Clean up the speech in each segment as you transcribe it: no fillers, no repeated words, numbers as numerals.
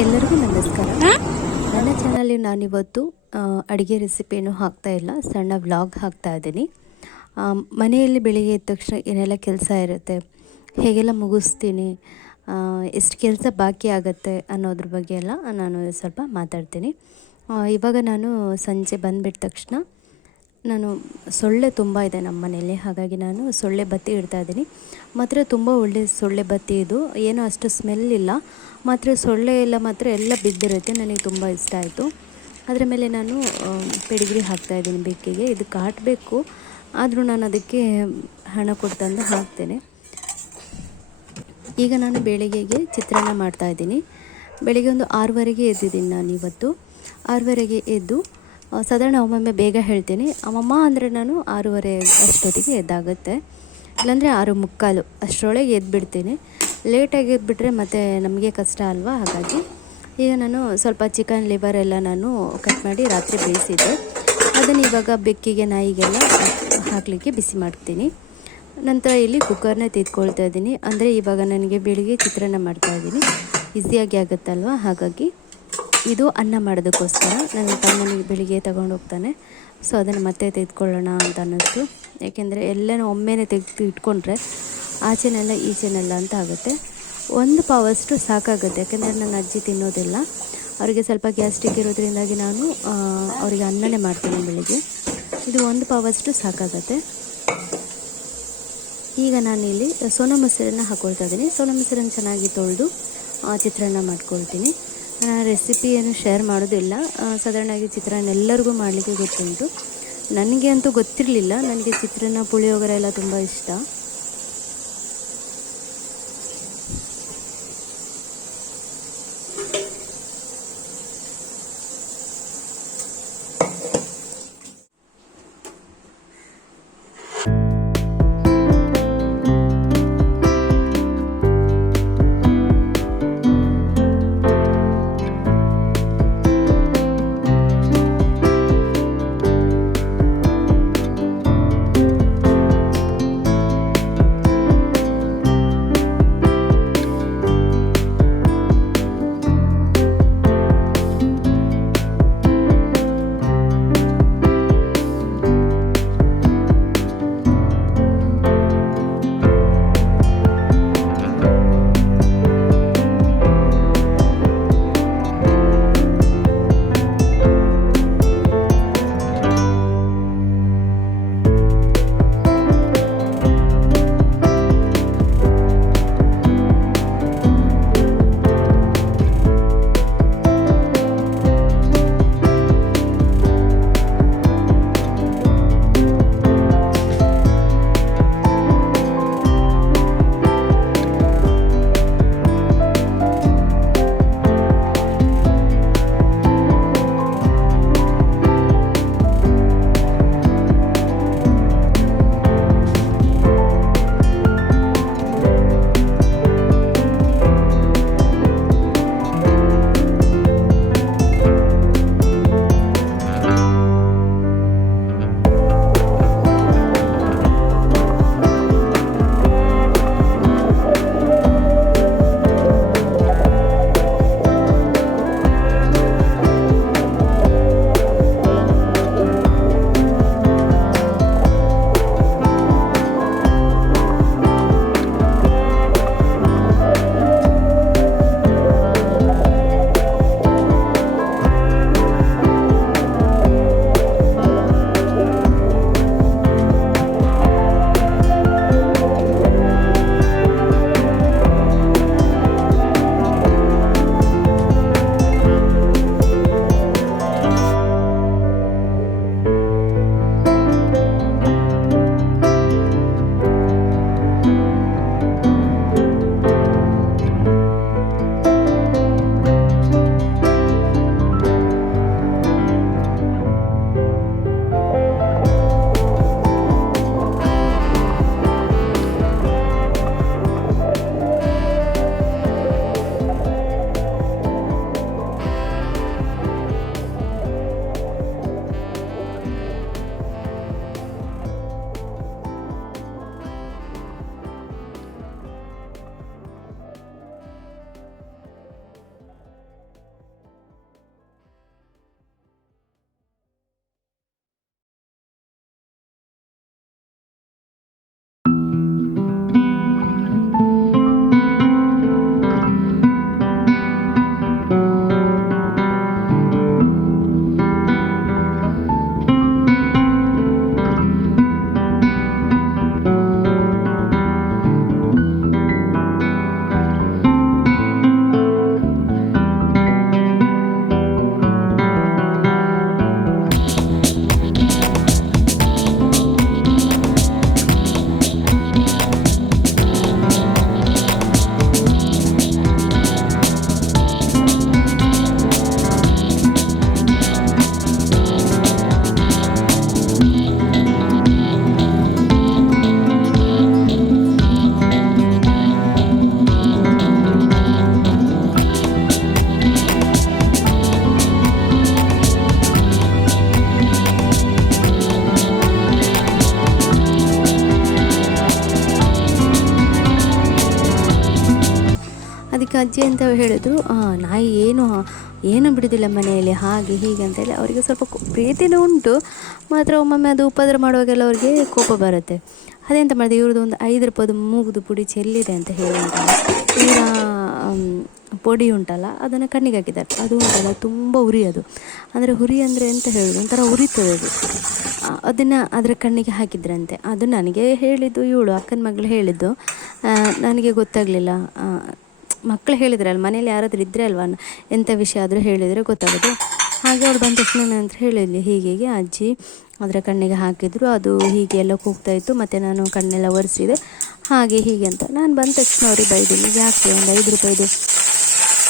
ಎಲ್ಲರಿಗೂ ನಮಸ್ಕಾರ. ನನ್ನ ಚಾನಲಲ್ಲಿ ನಾನಿವತ್ತು ಅಡುಗೆ ರೆಸಿಪಿಯನ್ನು ಹಾಕ್ತಾಯಿಲ್ಲ, ಸಣ್ಣ ವ್ಲಾಗ್ ಹಾಕ್ತಾ ಇದ್ದೀನಿ. ಮನೆಯಲ್ಲಿ ಬೆಳಿಗ್ಗೆ ಎದ್ದ ತಕ್ಷಣ ಏನೆಲ್ಲ ಕೆಲಸ ಇರುತ್ತೆ, ಹೇಗೆಲ್ಲ ಮುಗಿಸ್ತೀನಿ, ಎಷ್ಟು ಕೆಲಸ ಬಾಕಿ ಆಗುತ್ತೆ ಅನ್ನೋದ್ರ ಬಗ್ಗೆ ಎಲ್ಲ ನಾನು ಸ್ವಲ್ಪ ಮಾತಾಡ್ತೀನಿ. ಇವಾಗ ನಾನು ಸಂಜೆ ಬಂದುಬಿಟ್ಟ ತಕ್ಷಣ ನಾನು ಸೊಳ್ಳೆ ತುಂಬ ಇದೆ ನಮ್ಮ ಮನೆಯಲ್ಲಿ, ಹಾಗಾಗಿ ನಾನು ಸೊಳ್ಳೆ ಬತ್ತಿ ಇಡ್ತಾಯಿದ್ದೀನಿ. ಮಾತ್ರ ತುಂಬ ಒಳ್ಳೆಯ ಸೊಳ್ಳೆ ಬತ್ತಿ ಇದು, ಏನೂ ಅಷ್ಟು ಸ್ಮೆಲ್ ಇಲ್ಲ, ಮಾತ್ರ ಸೊಳ್ಳೆ ಎಲ್ಲ ಮಾತ್ರ ಎಲ್ಲ ಬಿದ್ದಿರುತ್ತೆ. ನನಗೆ ತುಂಬ ಇಷ್ಟ ಆಯಿತು. ಅದರ ಮೇಲೆ ನಾನು ಪೆಡಿಗ್ರಿ ಹಾಕ್ತಾಯಿದ್ದೀನಿ ಬೆಕ್ಕಿಗೆ. ಇದು ಕಾಟಬೇಕು, ಆದರೂ ನಾನು ಅದಕ್ಕೆ ಹಣ ಕೊಡ್ತಂದು ಹಾಕ್ತೇನೆ. ಈಗ ನಾನು ಬೆಳಿಗ್ಗೆಗೆ ಚಿತ್ರಾನ್ನ ಮಾಡ್ತಾಯಿದ್ದೀನಿ. ಬೆಳಿಗ್ಗೆ ಒಂದು 6:30ಗೆ ಎದ್ದಿದ್ದೀನಿ ನಾನು ಇವತ್ತು. 6:30ಗೆ ಎದ್ದು ಸಾಧಾರಣ ಒಮ್ಮೊಮ್ಮೆ ಬೇಗ ಹೇಳ್ತೀನಿ, ಅಮ್ಮಮ್ಮ ಅಂದರೆ ನಾನು 6:30 ಅಷ್ಟೊತ್ತಿಗೆ ಎದ್ದಾಗುತ್ತೆ, ಇಲ್ಲಾಂದರೆ 6:45 ಅಷ್ಟರೊಳಗೆ ಎದ್ದುಬಿಡ್ತೀನಿ. ಲೇಟಾಗಿ ಎದ್ದುಬಿಟ್ರೆ ಮತ್ತು ನಮಗೆ ಕಷ್ಟ ಅಲ್ವಾ. ಹಾಗಾಗಿ ಈಗ ನಾನು ಸ್ವಲ್ಪ ಚಿಕನ್ ಲಿವರ್ ಎಲ್ಲ ನಾನು ಕಟ್ ಮಾಡಿ ರಾತ್ರಿ ಬೇಯಿಸಿದ್ದೆ, ಅದನ್ನು ಇವಾಗ ಬೆಕ್ಕಿಗೆ ನಾಯಿಗೆಲ್ಲ ಹಾಕಲಿಕ್ಕೆ ಬಿಸಿ ಮಾಡ್ತೀನಿ. ನಂತರ ಇಲ್ಲಿ ಕುಕ್ಕರ್ನ ತೆಗೆದುಕೊಳ್ತಾ ಇದ್ದೀನಿ. ಅಂದರೆ ಇವಾಗ ನನಗೆ ಬೆಳಿಗ್ಗೆ ಚಿತ್ರಾನ್ನ ಮಾಡ್ತಾಯಿದ್ದೀನಿ, ಈಸಿಯಾಗಿ ಆಗುತ್ತಲ್ವ. ಹಾಗಾಗಿ ಇದು ಅನ್ನ ಮಾಡೋದಕ್ಕೋಸ್ಕರ ನನ್ನ ತಮ್ಮನಿಗೆ ಬೆಳಿಗ್ಗೆ ತಗೊಂಡು ಹೋಗ್ತಾನೆ, ಸೊ ಅದನ್ನು ಮತ್ತೆ ತೆಗೆದುಕೊಳ್ಳೋಣ ಅಂತ ಅನ್ನಿಸ್ತು. ಏಕೆಂದರೆ ಎಲ್ಲನೂ ಒಮ್ಮೆನೇ ತೆಗೆದು ಇಟ್ಕೊಂಡ್ರೆ ಆಚೆನೆಲ್ಲ ಈಚೆನೆಲ್ಲ ಅಂತ ಆಗುತ್ತೆ. ಒಂದು ಪಾವಷ್ಟು ಸಾಕಾಗುತ್ತೆ, ಯಾಕೆಂದರೆ ನನ್ನ ಅಜ್ಜಿ ತಿನ್ನೋದಿಲ್ಲ, ಅವರಿಗೆ ಸ್ವಲ್ಪ ಗ್ಯಾಸ್ಟ್ರಿಕ್ ಇರೋದ್ರಿಂದಾಗಿ ನಾನು ಅವರಿಗೆ ಅನ್ನನೇ ಮಾಡ್ತೀನಿ ಬೆಳಿಗ್ಗೆ. ಇದು ಒಂದು ಪಾವಷ್ಟು ಸಾಕಾಗುತ್ತೆ. ಈಗ ನಾನಿಲ್ಲಿ ಸೋನಾ ಮೊಸರನ್ನು ಹಾಕ್ಕೊಳ್ತಾ ಇದ್ದೀನಿ. ಸೋನಾ ಮೊಸರನ್ನು ಚೆನ್ನಾಗಿ ತೊಳೆದು ಚಿತ್ರಾನ್ನ ಮಾಡ್ಕೊಳ್ತೀನಿ. ನಾನು ರೆಸಿಪಿಯನ್ನು ಶೇರ್ ಮಾಡೋದಿಲ್ಲ. ಸಾಧಾರಣವಾಗಿ ಚಿತ್ರಾನ್ನ ಎಲ್ಲರಿಗೂ ಮಾಡಲಿಕ್ಕೆ ಗೊತ್ತುಂಟು, ನನಗೆ ಅಂತೂ ಗೊತ್ತಿರಲಿಲ್ಲ. ನನಗೆ ಚಿತ್ರಾನ್ನ ಪುಳಿಯೋಗರೆ ಎಲ್ಲ ತುಂಬ ಇಷ್ಟ. ಅದಕ್ಕೆ ಅಜ್ಜಿ ಅಂತ ಹೇಳಿದ್ರು, ನಾಯಿ ಏನು ಬಿಡೋದಿಲ್ಲ ಮನೆಯಲ್ಲಿ ಹಾಗೆ ಹೀಗೆ ಅಂತೇಳಿ. ಅವರಿಗೆ ಸ್ವಲ್ಪ ಪ್ರೀತಿನೂ ಉಂಟು, ಮಾತ್ರ ಒಮ್ಮೊಮ್ಮೆ ಅದು ಉಪದ್ರ ಮಾಡುವಾಗೆಲ್ಲ ಅವ್ರಿಗೆ ಕೋಪ ಬರುತ್ತೆ. ಅದೆಂತ ಮಾಡಿದೆ, ಇವ್ರದ್ದು ಒಂದು 5 ರೂಪಾಯಿದು ಮೂಗುದು ಪುಡಿ ಚೆಲ್ಲಿದೆ ಅಂತ ಹೇಳಿ ಉಂಟಲ್ಲ, ತೀರಾ ಪೊಡಿ ಉಂಟಲ್ಲ ಅದನ್ನು ಕಣ್ಣಿಗೆ ಹಾಕಿದ್ದಾರೆ. ಅದು ಉಂಟಲ್ಲ ತುಂಬ ಉರಿ, ಅದು ಅಂದರೆ ಹುರಿ ಅಂದರೆ ಎಂತ ಹೇಳೋದು, ಒಂಥರ ಉರಿತದೆ ಅದು. ಅದನ್ನು ಅದರ ಕಣ್ಣಿಗೆ ಹಾಕಿದ್ರಂತೆ. ಅದು ನನಗೆ ಹೇಳಿದ್ದು, ಇವಳು ಅಕ್ಕನ ಮಗಳು ಹೇಳಿದ್ದು, ನನಗೆ ಗೊತ್ತಾಗಲಿಲ್ಲ. ಮಕ್ಕಳು ಹೇಳಿದ್ರಲ್ಲ, ಮನೇಲಿ ಯಾರಾದರೂ ಇದ್ದರೆ ಅಲ್ವಾ ಎಂಥ ವಿಷಯ ಆದರೂ ಹೇಳಿದರೆ ಗೊತ್ತಾಗೋದು. ಹಾಗೆ ಅವಳು ಬಂದ ತಕ್ಷಣ ನಂತರ ಹೇಳಿದ್ಲಿ, ಹೀಗೆ ಅಜ್ಜಿ ಅದರ ಕಣ್ಣಿಗೆ ಹಾಕಿದ್ರು, ಅದು ಹೀಗೆ ಎಲ್ಲ ಕೂಗ್ತಾಯಿತ್ತು, ಮತ್ತು ನಾನು ಕಣ್ಣೆಲ್ಲ ಒರೆಸಿದೆ ಹಾಗೆ ಹೀಗೆ ಅಂತ. ನಾನು ಬಂದ ತಕ್ಷಣ ಅವ್ರಿಗೆ ಬೈದಿನಿ, ಯಾಕೆ ಒಂದು 5 ರೂಪಾಯಿದು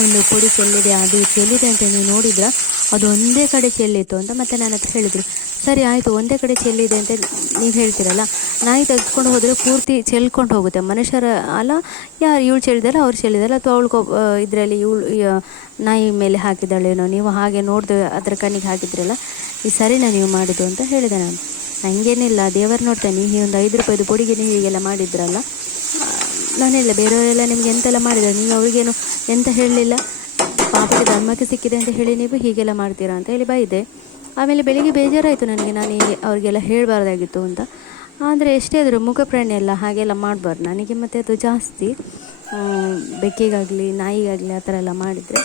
ಒಂದು ಪುಡಿ ಚೆಲ್ಲಿದೆ, ಅದು ಚೆಲ್ಲಿದೆ ಅಂತ ನೀವು ನೋಡಿದ್ರೆ ಅದು ಒಂದೇ ಕಡೆ ಚೆಲ್ಲಿತ್ತು ಅಂತ. ಮತ್ತು ನನ್ನ ಹತ್ರ ಹೇಳಿದರು, ಸರಿ ಆಯಿತು, ಒಂದೇ ಕಡೆ ಚೆಲ್ಲಿದೆ ಅಂತ ನೀವು ಹೇಳ್ತೀರಲ್ಲ, ನಾಯಿ ತೆಗೆದುಕೊಂಡು ಹೋದರೆ ಪೂರ್ತಿ ಚೆಲ್ಕೊಂಡು ಹೋಗುತ್ತೆ. ಮನುಷ್ಯರ ಅಲ್ಲ, ಯಾರು ಇವಳು ಚೆಲ್ಲಿದಲ್ಲ ಅವ್ರು ಚೆಲ್ಲಿದಲ್ಲ, ಅಥವಾ ಅವಳು ಇದರಲ್ಲಿ ಇವಳು ನಾಯಿ ಮೇಲೆ ಹಾಕಿದ್ದಾಳೇನೋ, ನೀವು ಹಾಗೆ ನೋಡಿದೆ ಅದರ ಕಣ್ಣಿಗೆ ಹಾಕಿದ್ರಲ್ಲ, ಈ ಸರಿನಾ ನೀವು ಮಾಡಿದ್ದು ಅಂತ ಹೇಳಿದೆ ನಾನು. ನನಗೇನಿಲ್ಲ, ದೇವರು ನೋಡ್ತಾನೆ, ಈ ಒಂದು 5 ರೂಪಾಯಿದು ಪುಡಿಗೆ ನೀವು ಹೀಗೆಲ್ಲ ಮಾಡಿದ್ರಲ್ಲ, ನಾನೆಲ್ಲ ಬೇರೆಯವರೆಲ್ಲ ನಿಮ್ಗೆ ಎಂತೆಲ್ಲ ಮಾಡಿದ್ದಾರೆ, ನೀವು ಅವರಿಗೇನು ಎಂತ ಹೇಳಲಿಲ್ಲ, ಪಾಪಕ್ಕೆ ಧರ್ಮಕ್ಕೆ ಸಿಕ್ಕಿದೆ ಅಂತ ಹೇಳಿ ನೀವು ಹೀಗೆಲ್ಲ ಮಾಡ್ತೀರಾ ಅಂತ ಹೇಳಿ ಬೈದೆ. ಆಮೇಲೆ ಬೆಳಿಗ್ಗೆ ಬೇಜಾರಾಯಿತು ನನಗೆ, ನಾನು ಹೀಗೆ ಅವರಿಗೆಲ್ಲ ಹೇಳಬಾರ್ದಾಗಿತ್ತು ಅಂತ. ಆದರೆ ಎಷ್ಟೇ ಆದರೂ ಮುಖ ಪ್ರಾಣಿ ಎಲ್ಲ ಹಾಗೆಲ್ಲ ಮಾಡಬಾರ್ದು ನನಗೆ. ಮತ್ತು ಅದು ಜಾಸ್ತಿ ಬೆಕ್ಕಿಗಾಗಲಿ ನಾಯಿಗಾಗಲಿ ಆ ಥರ ಎಲ್ಲ ಮಾಡಿದರೆ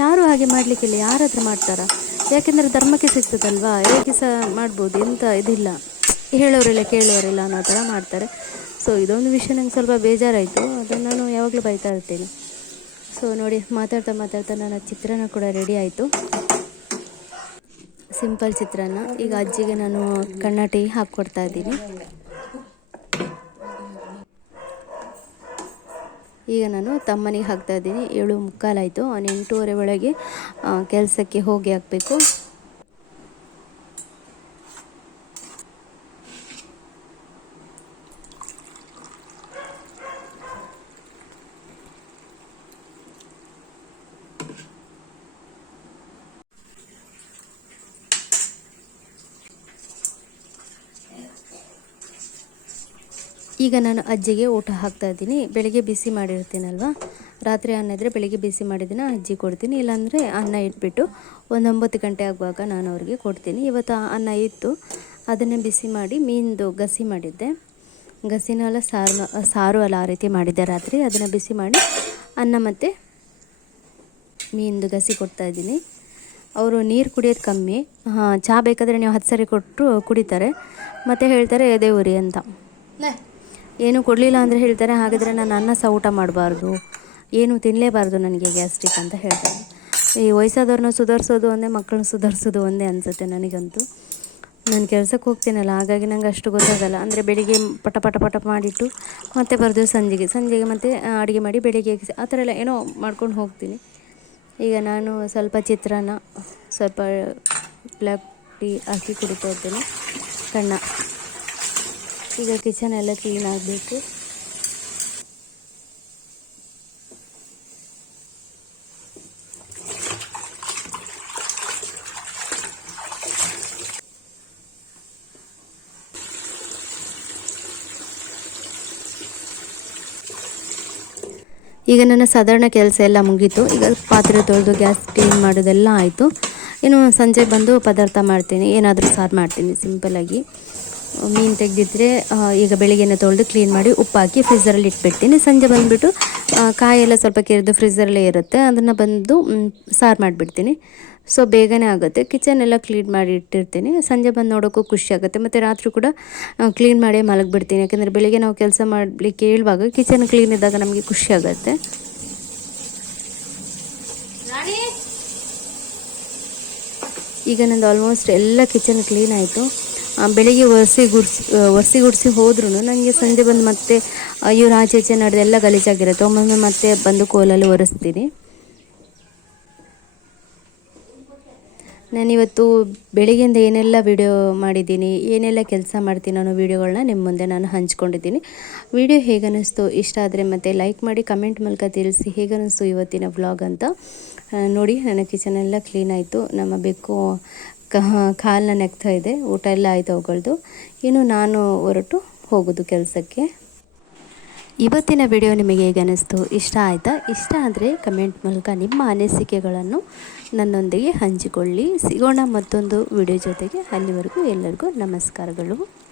ಯಾರೂ ಹಾಗೆ ಮಾಡಲಿಕ್ಕಿಲ್ಲ, ಯಾರಾದರೂ ಮಾಡ್ತಾರಾ? ಯಾಕೆಂದರೆ ಧರ್ಮಕ್ಕೆ ಸಿಗ್ತದಲ್ವಾ, ಹೇಗೆ ಸಹ ಮಾಡ್ಬೋದು, ಎಂತ ಇದಿಲ್ಲ, ಹೇಳೋರಿಲ್ಲ ಕೇಳೋರಿಲ್ಲ ಅನ್ನೋ ಥರ ಮಾಡ್ತಾರೆ. ಸೊ ಇದೊಂದು ವಿಷಯ ನಂಗೆ ಸ್ವಲ್ಪ ಬೇಜಾರಾಯಿತು, ಅದನ್ನು ನಾನು ಯಾವಾಗಲೂ ಬೈತಾ ಇರ್ತೀನಿ. ಸೊ ನೋಡಿ, ಮಾತಾಡ್ತಾ ನನ್ನ ಚಿತ್ರಾನ್ನ ಕೂಡ ರೆಡಿ ಆಯಿತು, ಸಿಂಪಲ್ ಚಿತ್ರಾನ್ನ. ಈಗ ಅಜ್ಜಿಗೆ ನಾನು ಕಣ್ಣ ಟೀ ಹಾಕ್ಕೊಡ್ತಾ ಇದ್ದೀನಿ. ಈಗ ನಾನು ತಮ್ಮನಿಗೆ ಹಾಕ್ತಾಯಿದ್ದೀನಿ. 7:45 ಆಯಿತು, ಅವನು 8:30 ಒಳಗೆ ಕೆಲಸಕ್ಕೆ ಹೋಗಿ ಹಾಕಬೇಕು. ಈಗ ನಾನು ಅಜ್ಜಿಗೆ ಊಟ ಹಾಕ್ತಾಯಿದ್ದೀನಿ. ಬೆಳಗ್ಗೆ ಬಿಸಿ ಮಾಡಿರ್ತೀನಲ್ವ, ರಾತ್ರಿ ಅನ್ನ ಇದ್ದರೆ ಬೆಳಗ್ಗೆ ಬಿಸಿ ಮಾಡಿದಿನ ಅಜ್ಜಿ ಕೊಡ್ತೀನಿ, ಇಲ್ಲಾಂದರೆ ಅನ್ನ ಇಟ್ಬಿಟ್ಟು ಒಂದು 9 ಗಂಟೆ ಆಗುವಾಗ ನಾನು ಅವ್ರಿಗೆ ಕೊಡ್ತೀನಿ. ಇವತ್ತು ಅನ್ನ ಇತ್ತು, ಅದನ್ನೇ ಬಿಸಿ ಮಾಡಿ ಮೀನ್ದು ಗಸಿ ಮಾಡಿದ್ದೆ. ಗಸಿನೆಲ್ಲ ಸಾರು ಅಲ್ಲ, ಆ ರೀತಿ ಮಾಡಿದ್ದೆ ರಾತ್ರಿ. ಅದನ್ನು ಬಿಸಿ ಮಾಡಿ ಅನ್ನ ಮತ್ತು ಮೀನ್ದು ಗಸಿ ಕೊಡ್ತಾಯಿದ್ದೀನಿ. ಅವರು ನೀರು ಕುಡಿಯೋದು ಕಮ್ಮಿ, ಚಹಾ ಬೇಕಾದರೆ ನೀವು 10 ಸರಿ ಕೊಟ್ಟರು ಕುಡಿತಾರೆ, ಮತ್ತು ಹೇಳ್ತಾರೆ ಎದೆ ಉರಿ ಅಂತ. ಏನು ಕೊಡಲಿಲ್ಲ ಅಂದರೆ ಹೇಳ್ತಾರೆ, ಹಾಗಿದ್ರೆ ನಾನು ಅನ್ನ ಸಹ ಊಟ ಮಾಡಬಾರ್ದು, ಏನು ತಿನ್ನಲೇಬಾರ್ದು, ನನಗೆ ಗ್ಯಾಸ್ಟ್ರಿಕ್ ಅಂತ ಹೇಳ್ತಾರೆ. ಈ ವಯಸ್ಸಾದವ್ರನ್ನ ಸುಧಾರಿಸೋದು ಒಂದೇ, ಮಕ್ಕಳನ್ನ ಸುಧಾರಿಸೋದು ಒಂದೇ ಅನಿಸುತ್ತೆ ನನಗಂತೂ. ನಾನು ಕೆಲಸಕ್ಕೆ ಹೋಗ್ತೀನಲ್ಲ, ಹಾಗಾಗಿ ನಂಗೆ ಅಷ್ಟು ಗೊತ್ತಾಗಲ್ಲ. ಅಂದರೆ ಬೆಳಿಗ್ಗೆ ಪಟ ಪಟ ಪಟ ಮಾಡಿಟ್ಟು ಮತ್ತೆ ಬರೋದು ಸಂಜೆಗೆ ಮತ್ತೆ ಅಡುಗೆ ಮಾಡಿ ಬೆಳಿಗ್ಗೆ ಆ ಥರ ಎಲ್ಲ ಏನೋ ಮಾಡ್ಕೊಂಡು ಹೋಗ್ತೀನಿ. ಈಗ ನಾನು ಸ್ವಲ್ಪ ಚಿತ್ರಾನ್ನ, ಸ್ವಲ್ಪ ಬ್ಲ್ಯಾಕ್ ಟೀ ಹಾಕಿ ಕುಡಿತಾ ಇದ್ದೇನೆ ಕಣ್ಣ. ಈಗ ಕಿಚನ್ ಎಲ್ಲ ಕ್ಲೀನ್ ಆಗಬೇಕು. ಈಗ ನನ್ನ ಸಾಧಾರಣ ಕೆಲಸ ಎಲ್ಲ ಮುಗೀತು. ಈಗ ಪಾತ್ರೆ ತೊಳೆದು ಗ್ಯಾಸ್ ಕ್ಲೀನ್ ಮಾಡೋದೆಲ್ಲ ಆಯಿತು. ಇನ್ನು ಸಂಜೆ ಬಂದು ಪದಾರ್ಥ ಮಾಡ್ತೀನಿ, ಏನಾದರೂ ಸಾರು ಮಾಡ್ತೀನಿ ಸಿಂಪಲ್ಲಾಗಿ. ಮೀನು ತೆಗೆದಿದ್ರೆ ಈಗ ಬೆಳಿಗ್ಗೆನೇ ತೊಳೆದು ಕ್ಲೀನ್ ಮಾಡಿ ಉಪ್ಪು ಹಾಕಿ ಫ್ರಿಜ್ಜರಲ್ಲಿ ಇಟ್ಬಿಡ್ತೀನಿ. ಸಂಜೆ ಬಂದುಬಿಟ್ಟು ಕಾಯೆಲ್ಲ ಸ್ವಲ್ಪ ಕೆರೆದು ಫ್ರಿಜ್ಜರಲ್ಲೇ ಇರುತ್ತೆ, ಅದನ್ನು ಬಂದು ಸಾರು ಮಾಡಿಬಿಡ್ತೀನಿ. ಸೊ ಬೇಗನೆ ಆಗುತ್ತೆ. ಕಿಚನ್ ಎಲ್ಲ ಕ್ಲೀನ್ ಮಾಡಿ ಇಟ್ಟಿರ್ತೀನಿ, ಸಂಜೆ ಬಂದು ನೋಡೋಕ್ಕೂ ಖುಷಿ ಆಗುತ್ತೆ. ಮತ್ತು ರಾತ್ರಿ ಕೂಡ ಕ್ಲೀನ್ ಮಾಡಿ ಮಲಗಿಬಿಡ್ತೀನಿ, ಯಾಕೆಂದರೆ ಬೆಳಿಗ್ಗೆ ನಾವು ಕೆಲಸ ಮಾಡಲಿಕ್ಕೆ ಹೇಳುವಾಗ ಕಿಚನ್ ಕ್ಲೀನ್ ಇದ್ದಾಗ ನಮಗೆ ಖುಷಿ ಆಗುತ್ತೆ. ಈಗ ನಂದು ಆಲ್ಮೋಸ್ಟ್ ಎಲ್ಲ ಕಿಚನ್ ಕ್ಲೀನ್ ಆಯಿತು. ಬೆಳಿಗ್ಗೆ ಒರೆಸಿ ಗುಡಿಸಿ ಹೋದ್ರೂ ನನಗೆ ಸಂಜೆ ಬಂದು ಮತ್ತೆ ಇವ್ರು ಆಚೆ ನಡೆದು ಎಲ್ಲ ಗಲೀಜಾಗಿರುತ್ತೆ. ಒಮ್ಮೊಮ್ಮೆ ಮತ್ತೆ ಬಂದು ಕೋಲಲ್ಲಿ ಒರೆಸ್ತೀನಿ. ನಾನಿವತ್ತು ಬೆಳಿಗ್ಗೆಯಿಂದ ಏನೆಲ್ಲ ವಿಡಿಯೋ ಮಾಡಿದ್ದೀನಿ, ಏನೆಲ್ಲ ಕೆಲಸ ಮಾಡ್ತೀನಿ ಅನ್ನೋ ವೀಡಿಯೋಗಳನ್ನ ನಿಮ್ಮ ಮುಂದೆ ನಾನು ಹಂಚ್ಕೊಂಡಿದ್ದೀನಿ. ವಿಡಿಯೋ ಹೇಗೆ ಅನ್ನಿಸ್ತು, ಇಷ್ಟ ಆದರೆ ಮತ್ತೆ ಲೈಕ್ ಮಾಡಿ, ಕಮೆಂಟ್ ಮೂಲಕ ತಿಳಿಸಿ ಹೇಗೆ ಅನ್ನಿಸ್ತು ಇವತ್ತಿನ ವ್ಲಾಗ್ ಅಂತ. ನೋಡಿ, ನನ್ನ ಕಿಚನ್ ಎಲ್ಲ ಕ್ಲೀನ್ ಆಯಿತು. ನಮ್ಮ ಬೆಕ್ಕು ಕಾಲನ್ನ ನೆಕ್ತಾ ಇದೆ, ಊಟ ಎಲ್ಲ ಆಯಿತು ಅವುಗಳದ್ದು. ಇನ್ನು ನಾನು ಹೊರಟು ಹೋಗೋದು ಕೆಲಸಕ್ಕೆ. ಇವತ್ತಿನ ವಿಡಿಯೋ ನಿಮಗೆ ಹೇಗೆ ಅನ್ನಿಸ್ತು, ಇಷ್ಟ ಆಯಿತಾ? ಇಷ್ಟ ಆದರೆ ಕಮೆಂಟ್ ಮೂಲಕ ನಿಮ್ಮ ಅನಿಸಿಕೆಗಳನ್ನು ನನ್ನೊಂದಿಗೆ ಹಂಚಿಕೊಳ್ಳಿ. ಸಿಗೋಣ ಮತ್ತೊಂದು ವಿಡಿಯೋ ಜೊತೆಗೆ. ಅಲ್ಲಿವರೆಗೂ ಎಲ್ಲರಿಗೂ ನಮಸ್ಕಾರಗಳು.